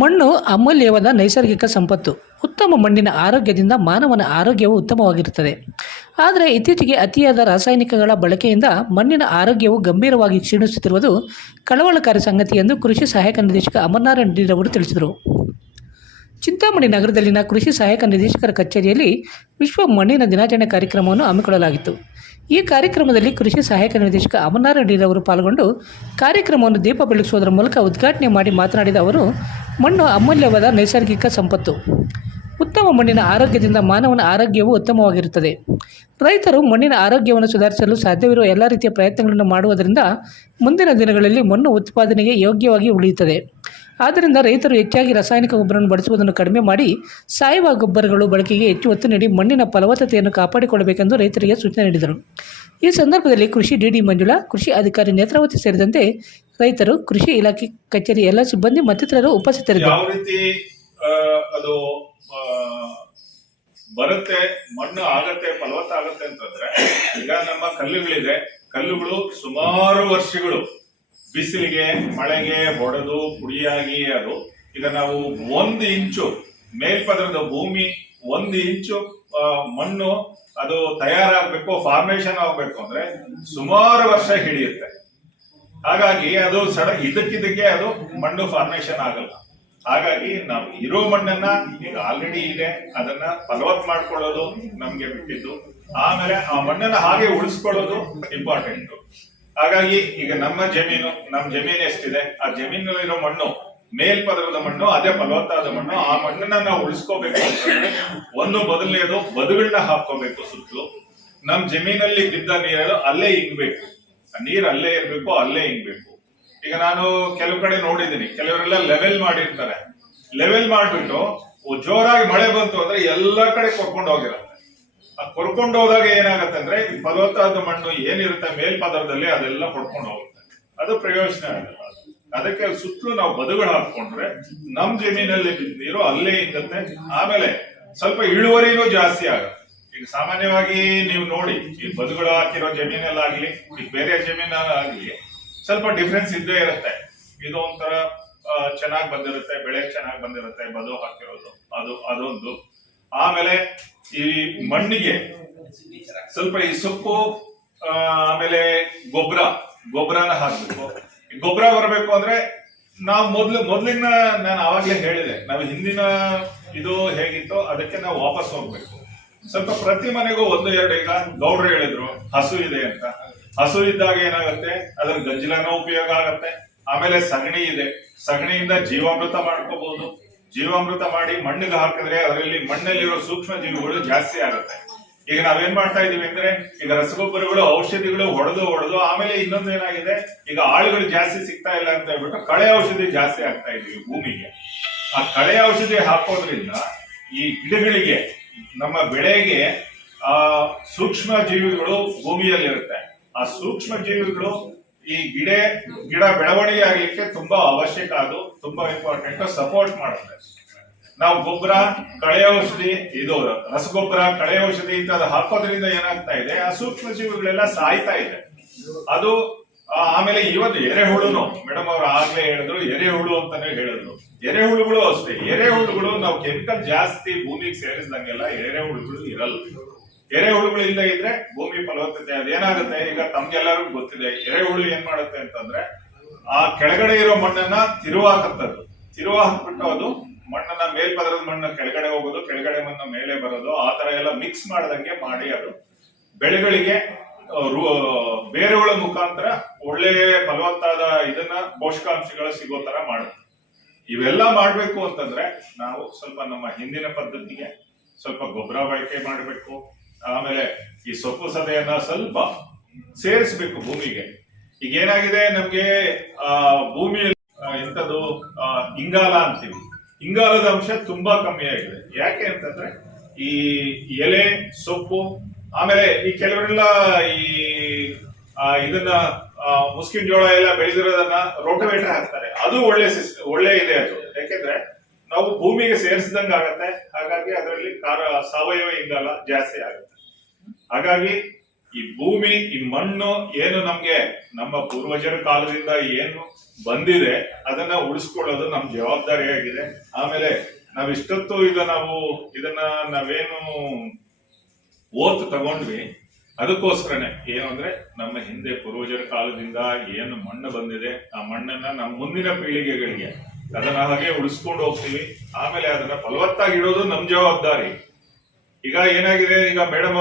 ಮಣ್ಣು ಅಮೂಲ್ಯವಾದ ನೈಸರ್ಗಿಕ ಸಂಪತ್ತು. ಉತ್ತಮ ಮಣ್ಣಿನ ಆರೋಗ್ಯದಿಂದ ಮಾನವನ ಆರೋಗ್ಯವು ಉತ್ತಮವಾಗಿರುತ್ತದೆ. ಆದರೆ ಇತ್ತೀಚೆಗೆ ಅತಿಯಾದ ರಾಸಾಯನಿಕಗಳ ಬಳಕೆಯಿಂದ ಮಣ್ಣಿನ ಆರೋಗ್ಯವು ಗಂಭೀರವಾಗಿ ಕ್ಷೀಣಿಸುತ್ತಿರುವುದು ಕಳವಳಕಾರಿ ಸಂಗತಿ ಎಂದು ಕೃಷಿ ಸಹಾಯಕ ನಿರ್ದೇಶಕ ಅಮರನಾರಾಯಣ ರೆಡ್ಡಿರವರು ತಿಳಿಸಿದರು. ಚಿಂತಾಮಣಿ ನಗರದಲ್ಲಿನ ಕೃಷಿ ಸಹಾಯಕ ನಿರ್ದೇಶಕರ ಕಚೇರಿಯಲ್ಲಿ ವಿಶ್ವ ಮಣ್ಣಿನ ದಿನಾಚರಣೆ ಕಾರ್ಯಕ್ರಮವನ್ನು ಹಮ್ಮಿಕೊಳ್ಳಲಾಗಿತ್ತು. ಈ ಕಾರ್ಯಕ್ರಮದಲ್ಲಿ ಕೃಷಿ ಸಹಾಯಕ ನಿರ್ದೇಶಕ ಅಮರನಾರಾಯಣ ರೆಡ್ಡಿರವರು ಪಾಲ್ಗೊಂಡು ಕಾರ್ಯಕ್ರಮವನ್ನು ದೀಪ ಬೆಳಗಿಸುವುದರ ಮೂಲಕ ಉದ್ಘಾಟನೆ ಮಾಡಿ ಮಾತನಾಡಿದ ಅವರು ಮಣ್ಣು ಅಮೂಲ್ಯವಾದ ನೈಸರ್ಗಿಕ ಸಂಪತ್ತು. ಉತ್ತಮ ಮಣ್ಣಿನ ಆರೋಗ್ಯದಿಂದ ಮಾನವನ ಆರೋಗ್ಯವು ಉತ್ತಮವಾಗಿರುತ್ತದೆ. ರೈತರು ಮಣ್ಣಿನ ಆರೋಗ್ಯವನ್ನು ಸುಧಾರಿಸಲು ಸಾಧ್ಯವಿರುವ ಎಲ್ಲ ರೀತಿಯ ಪ್ರಯತ್ನಗಳನ್ನು ಮಾಡುವುದರಿಂದ ಮುಂದಿನ ದಿನಗಳಲ್ಲಿ ಮಣ್ಣು ಉತ್ಪಾದನೆಗೆ ಯೋಗ್ಯವಾಗಿ ಉಳಿಯುತ್ತದೆ. ಆದ್ದರಿಂದ ರೈತರು ಹೆಚ್ಚಾಗಿ ರಾಸಾಯನಿಕ ಗೊಬ್ಬರವನ್ನು ಬಳಸುವುದನ್ನು ಕಡಿಮೆ ಮಾಡಿ ಸಾವಯವ ಗೊಬ್ಬರಗಳು ಬಳಕೆಗೆ ಹೆಚ್ಚು ಒತ್ತು ನೀಡಿ ಮಣ್ಣಿನ ಫಲವತ್ತತೆಯನ್ನು ಕಾಪಾಡಿಕೊಳ್ಳಬೇಕೆಂದು ರೈತರಿಗೆ ಸೂಚನೆ ನೀಡಿದರು. ಈ ಸಂದರ್ಭದಲ್ಲಿ ಕೃಷಿ ಡಿಡಿ ಮಂಜುಳಾ, ಕೃಷಿ ಅಧಿಕಾರಿ ನೇತ್ರಾವತಿ ಸೇರಿದಂತೆ ರೈತರು, ಕೃಷಿ ಇಲಾಖೆ, ಕಚೇರಿ ಎಲ್ಲ ಸಿಬ್ಬಂದಿ ಮತ್ತಿತರರು ಉಪಸ್ಥಿತರಿದ್ದರು. ಯಾವ ರೀತಿ ಅದು ಬರುತ್ತೆ, ಮಣ್ಣು ಆಗತ್ತೆ, ಫಲವತ್ತ ಆಗತ್ತೆ ಅಂತಂದ್ರೆ, ಈಗ ನಮ್ಮ ಕಲ್ಲುಗಳಿದೆ. ಕಲ್ಲುಗಳು ಸುಮಾರು ವರ್ಷಗಳು ಬಿಸಿಲಿಗೆ, ಮಳೆಗೆ ಹೊಡೆದು ಪುಡಿಯಾಗಿ ಅದು. ಈಗ ನಾವು ಒಂದು ಇಂಚು ಮೇಲ್ಪದರದ ಭೂಮಿ, ಒಂದು ಇಂಚು ಮಣ್ಣು ಅದು ತಯಾರಾಗಬೇಕು ಫಾರ್ಮೇಶನ್ ಆಗಬೇಕು ಅಂದ್ರೆ ಸುಮಾರು ವರ್ಷ ಹಿಡಿಯುತ್ತೆ. ಹಾಗಾಗಿ ಅದು ಸಡ ಇದಕ್ಕಿದ್ದಕ್ಕೆ ಅದು ಮಣ್ಣು ಫಾರ್ಮೇಶನ್ ಆಗಲ್ಲ. ಹಾಗಾಗಿ ನಾವು ಇರೋ ಮಣ್ಣನ್ನ ಈಗ ಆಲ್ರೆಡಿ ಇದೆ, ಅದನ್ನ ಫಲವತ್ ಮಾಡ್ಕೊಳ್ಳೋದು ನಮ್ಗೆ ಬಿಟ್ಟಿದ್ದು. ಆಮೇಲೆ ಆ ಮಣ್ಣನ್ನ ಹಾಗೆ ಉಳಿಸ್ಕೊಳ್ಳೋದು ಇಂಪಾರ್ಟೆಂಟ್ ಹಾಗಾಗಿ ಈಗ ನಮ್ಮ ಜಮೀನು ನಮ್ಮ ಜಮೀನು ಎಷ್ಟಿದೆ? ಆ ಜಮೀನಲ್ಲಿರೋ ಮಣ್ಣು, ಮೇಲ್ಪದರದ ಮಣ್ಣು, ಅದೇ ಫಲವತ್ತಾದ ಮಣ್ಣು, ಆ ಮಣ್ಣನ್ನ ನಾವು ಉಳಿಸ್ಕೋಬೇಕು ಒಂದು ಮೊದಲನೇದು ಬದುಗಳನ್ನ ಹಾಕೋಬೇಕು ಸುತ್ತಲೂ. ನಮ್ ಜಮೀನಲ್ಲಿ ಬಿದ್ದ ನೀರು ಅಲ್ಲೇ ಇಂಗ್ಬೇಕು ನೀರ್ ಅಲ್ಲೇ ಇರ್ಬೇಕು, ಅಲ್ಲೇ ಇಂಗ್ಬೇಕು ಈಗ ನಾನು ಕೆಲವು ಕಡೆ ನೋಡಿದ್ದೀನಿ, ಕೆಲವರೆಲ್ಲ ಲೆವೆಲ್ ಮಾಡಿರ್ತಾರೆ. ಲೆವೆಲ್ ಮಾಡಿಬಿಟ್ಟು ಜೋರಾಗಿ ಮಳೆ ಬಂತು ಅಂದ್ರೆ ಎಲ್ಲ ಕಡೆ ಕೊರ್ಕೊಂಡು ಹೋಗಿರತ್ತೆ. ಆ ಕೊರ್ಕೊಂಡು ಹೋದಾಗ ಏನಾಗತ್ತೆ ಅಂದ್ರೆ ಈ ಫಲವತ್ತಾದ ಮಣ್ಣು ಏನಿರುತ್ತೆ ಮೇಲ್ಪದರದಲ್ಲಿ ಅದೆಲ್ಲ ಕೊಡ್ಕೊಂಡು ಹೋಗುತ್ತೆ. ಅದು ಪ್ರಯೋಜನ ಆಗಲ್ಲ. ಅದಕ್ಕೆ ಸುತ್ತಲೂ ನಾವು ಬದುಗಳು ಹಾಕೊಂಡ್ರೆ ನಮ್ ಜಮೀನಲ್ಲಿ ಬಿದ್ದ ನೀರು ಅಲ್ಲೇ ಇಂಗತ್ತೆ ಆಮೇಲೆ ಸ್ವಲ್ಪ ಇಳುವರಿನೂ ಜಾಸ್ತಿ ಆಗುತ್ತೆ. ಈಗ ಸಾಮಾನ್ಯವಾಗಿ ನೀವು ನೋಡಿ, ಈ ಬದುಗಳು ಹಾಕಿರೋ ಜಮೀನಲ್ಲಾಗಲಿ ಈ ಬೇರೆ ಜಮೀನಲ್ಲಾಗ್ಲಿ ಸ್ವಲ್ಪ ಡಿಫ್ರೆನ್ಸ್ ಇದ್ದೇ ಇರುತ್ತೆ. ಇದು ಒಂಥರ ಚೆನ್ನಾಗಿ ಬಂದಿರುತ್ತೆ, ಬೆಳೆ ಚೆನ್ನಾಗಿ ಬಂದಿರುತ್ತೆ, ಬದು ಹಾಕಿರೋದು, ಅದು, ಅದೊಂದು. ಆಮೇಲೆ ಈ ಮಣ್ಣಿಗೆ ಸ್ವಲ್ಪ ಈ ಸೊಪ್ಪು ಆಮೇಲೆ ಗೊಬ್ಬರ ಗೊಬ್ಬರನ ಹಾಕ್ಬೇಕು. ಗೊಬ್ಬರ ಬರಬೇಕು ಅಂದ್ರೆ ನಾವು ಮೊದ್ಲು, ಮೊದ್ಲಿನ ನಾನು ಆವಾಗ್ಲೇ ಹೇಳಿದೆ, ನಾವು ಹಿಂದಿನ ಇದು ಹೇಗಿತ್ತೋ ಅದಕ್ಕೆ ನಾವು ವಾಪಸ್ ಹೋಗ್ಬೇಕು. ಸ್ವಲ್ಪ ಪ್ರತಿ ಮನೆಗೂ ಒಂದು, ಎರಡು, ಈಗ ಗೌಡ್ರು ಹೇಳಿದ್ರು, ಹಸು ಇದೆ ಅಂತ. ಹಸು ಇದ್ದಾಗ ಏನಾಗುತ್ತೆ? ಅದ್ರ ಗಂಜಲನ ಉಪಯೋಗ ಆಗತ್ತೆ. ಆಮೇಲೆ ಸಗಣಿ ಇದೆ. ಸಗಣಿಯಿಂದ ಜೀವಾಮೃತ ಮಾಡ್ಕೋಬಹುದು ಜೀವಾಮೃತ ಮಾಡಿ ಮಣ್ಣಿಗೆ ಹಾಕಿದ್ರೆ ಅದರಲ್ಲಿ ಮಣ್ಣಲ್ಲಿರೋ ಸೂಕ್ಷ್ಮ ಜೀವಿಗಳು ಜಾಸ್ತಿ ಆಗುತ್ತೆ. ಈಗ ನಾವೇನ್ ಮಾಡ್ತಾ ಇದೀವಿ ಅಂದ್ರೆ, ಈಗ ರಸಗೊಬ್ಬರಗಳು, ಔಷಧಿಗಳು ಹೊಡೆದು ಹೊಡೆದು ಆಮೇಲೆ ಇನ್ನೊಂದು ಏನಾಗಿದೆ? ಈಗ ಆಳುಗಳು ಜಾಸ್ತಿ ಸಿಗ್ತಾ ಇಲ್ಲ ಅಂತ ಹೇಳ್ಬಿಟ್ಟು ಕಳೆ ಔಷಧಿ ಜಾಸ್ತಿ ಆಗ್ತಾ ಇದೀವಿ ಭೂಮಿಗೆ. ಆ ಕಳೆ ಔಷಧಿ ಹಾಕೋದ್ರಿಂದ ಈ ಗಿಡಗಳಿಗೆ ನಮ್ಮ ಬೆಳೆಗೆ, ಆ, ಸೂಕ್ಷ್ಮ ಜೀವಿಗಳು ಭೂಮಿಯಲ್ಲಿರುತ್ತೆ. ಆ ಸೂಕ್ಷ್ಮ ಜೀವಿಗಳು ಈ ಗಿಡ ಗಿಡ ಬೆಳವಣಿಗೆ ಆಗಲಿಕ್ಕೆ ತುಂಬಾ ಅವಶ್ಯಕ. ಅದು ತುಂಬಾ ಇಂಪಾರ್ಟೆಂಟ್ ಸಪೋರ್ಟ್ ಮಾಡುತ್ತೆ. ನಾವು ಗೊಬ್ಬರ, ಕಳೆ ಔಷಧಿ, ಇದು ರಸಗೊಬ್ಬರ, ಕಳೆ ಔಷಧಿ ಇಂತ ಹಾಕೋದ್ರಿಂದ ಏನಾಗ್ತಾ ಇದೆ? ಆ ಸೂಕ್ಷ್ಮ ಜೀವಿಗಳೆಲ್ಲ ಸಾಯ್ತಾ ಇದೆ. ಅದು ಆಮೇಲೆ ಇವತ್ತು ಎರೆಹುಳುನು. ಮೇಡಮ್ ಅವ್ರು ಆಗ್ಲೇ ಹೇಳಿದ್ರು, ಎರೆಹುಳು ಅಂತಾನೆ ಹೇಳಿದ್ರು. ಎರೆಹುಳುಗಳು ಅಷ್ಟೇ. ಎರೆಹುಳುಗಳು ನಾವು ಕೆಮಿಕಲ್ ಜಾಸ್ತಿ ಭೂಮಿಗೆ ಸೇರಿಸಿದಂಗೆಲ್ಲ ಎರೆಹುಳುಗಳು ಇರಲ್ಲ. ಎರೆಹುಳುಗಳು ಇಲ್ಲದೆ ಇದ್ರೆ ಭೂಮಿ ಫಲವತ್ತತೆ ಅದೇನಾಗುತ್ತೆ? ಈಗ ತಮ್ಗೆಲ್ಲರಿಗೂ ಗೊತ್ತಿದೆ, ಎರೆಹುಳು ಏನ್ ಮಾಡುತ್ತೆ ಅಂತಂದ್ರೆ, ಆ ಕೆಳಗಡೆ ಇರೋ ಮಣ್ಣನ್ನ ತಿರುವ ಹಾಕತ್ತದು ತಿರುವ ಹಾಕ್ಬಿಟ್ಟು ಅದು ಮಣ್ಣನ್ನ ಮೇಲ್ಪದರದ ಮಣ್ಣು ಕೆಳಗಡೆ ಹೋಗೋದು, ಕೆಳಗಡೆ ಮಣ್ಣು ಮೇಲೆ ಬರೋದು, ಆ ತರ ಎಲ್ಲ ಮಿಕ್ಸ್ ಮಾಡದಂಗೆ ಮಾಡಿ ಅದು ಬೆಳೆಗಳಿಗೆ ಬೇರುಗಳ ಮುಖಾಂತರ ಒಳ್ಳೆ ಫಲವತ್ತಾದ ಇದನ್ನ ಪೋಷಕಾಂಶಗಳು ಸಿಗೋ ತರ ಮಾಡುತ್ತೆ. ಇವೆಲ್ಲ ಮಾಡಬೇಕು ಅಂತಂದ್ರೆ ನಾವು ಸ್ವಲ್ಪ ನಮ್ಮ ಹಿಂದಿನ ಪದ್ಧತಿಗೆ ಸ್ವಲ್ಪ ಗೊಬ್ಬರ ಬಳಕೆ ಮಾಡಬೇಕು. ಆಮೇಲೆ ಈ ಸೊಪ್ಪು ಸದೆಯನ್ನ ಸ್ವಲ್ಪ ಸೇರಿಸಬೇಕು ಭೂಮಿಗೆ. ಈಗ ಏನಾಗಿದೆ ನಮ್ಗೆ, ಆ, ಭೂಮಿಯಲ್ಲಿ ಎಂಥದ್ದು ಇಂಗಾಲ ಅಂತೀವಿ. ಇಂಗಾಲದ ಅಂಶ ತುಂಬಾ ಕಮ್ಮಿ ಆಗಿದೆ. ಯಾಕೆ ಅಂತಂದ್ರೆ ಈ ಎಲೆ, ಸೊಪ್ಪು ಆಮೇಲೆ ಈ ಕೆಲವರೆಲ್ಲ ಈ ಇದನ್ನ ಮುಸ್ಕಿನ್ ಜೋಳ ಎಲ್ಲ ಬೆಳೆದಿರೋದನ್ನ ರೋಟೋವೇಟರ್ ಹಾಕ್ತಾರೆ. ಅದು ಒಳ್ಳೆ ಒಳ್ಳೆ ಇದೆ ಅದು. ಯಾಕೆಂದ್ರೆ ನಾವು ಭೂಮಿಗೆ ಸೇರಿಸಿದಂಗೆ ಆಗತ್ತೆ. ಹಾಗಾಗಿ ಅದರಲ್ಲಿ ಕಾರ ಸಾವಯವ ಇಂಗಾಲ ಜಾಸ್ತಿ ಆಗುತ್ತೆ. ಹಾಗಾಗಿ ಈ ಭೂಮಿ, ಈ ಮಣ್ಣು ಏನು ನಮ್ಗೆ, ನಮ್ಮ ಪೂರ್ವಜರ ಕಾಲದಿಂದ ಏನು ಬಂದಿದೆ, ಅದನ್ನ ಉಳಿಸ್ಕೊಳ್ಳೋದು ನಮ್ ಜವಾಬ್ದಾರಿಯಾಗಿದೆ. ಆಮೇಲೆ ನಾವ್ ಇಷ್ಟೊತ್ತು ಈಗ ನಾವು, ಇದನ್ನ ನಾವೇನು ಓತ್ ತಗೊಂಡ್ವಿ. ಅದಕ್ಕೋಸ್ಕರನೇ ಏನು ಅಂದ್ರೆ ನಮ್ಮ ಹಿಂದೆ ಪೂರ್ವಜರ ಕಾಲದಿಂದ ಏನು ಮಣ್ಣು ಬಂದಿದೆ, ಆ ಮಣ್ಣನ್ನ ನಮ್ಮ ಮುಂದಿನ ಪೀಳಿಗೆಗಳಿಗೆ ಅದನ್ನ ಹಾಗೆ ಉಳಿಸ್ಕೊಂಡು ಹೋಗ್ತೀವಿ. ಆಮೇಲೆ ಅದನ್ನ ಫಲವತ್ತಾಗಿ ಇಡೋದು ನಮ್ ಜವಾಬ್ದಾರಿ. ಈಗ ಏನಾಗಿದೆ? ಈಗ ಮೇಡಮ್